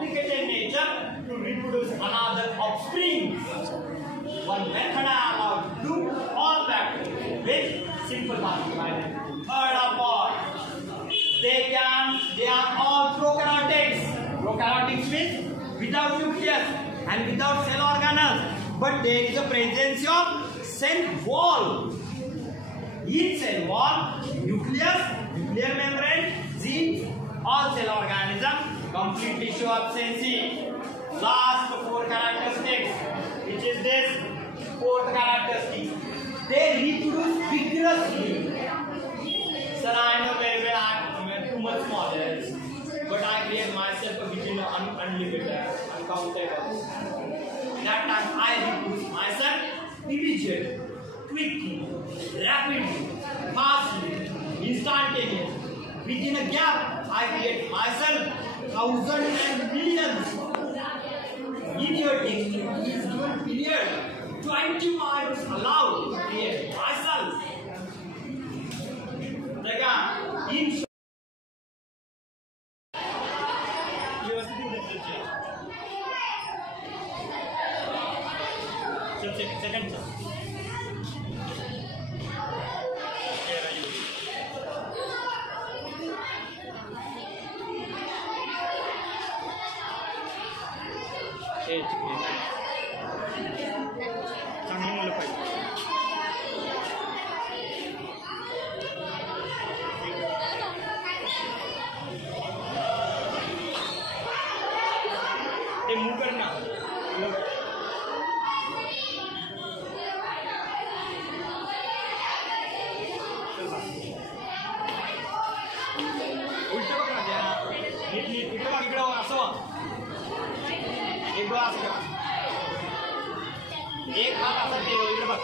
complicated nature to reproduce another offspring. One method I allow to do all that with simple multiplier. Third of all, they are all prokaryotics. Prokaryotics means without nucleus and without cell organelles, but there is a presence of cell wall. In cell wall, nucleus, nuclear membrane, genes, all cell organisms completely show absence. Last four characteristics, which is this fourth characteristic, they reproduce vigorously. Sir, I know very well I am too much smaller, but I create myself a vision of unlimited, uncountable. That time I reproduce myself immediately, quickly, rapidly, fastly, instantaneously. Within a gap, I create myself thousands and millions. Idiotic is given period 20 miles allowed to create myself. In second चांगली मुलं पाहिजे. ते move कर ना. उलट बघ ना त्या नीट इकडे बघ, इकडे असं एक डोळा असं एक हात असं ते इकडे बघ.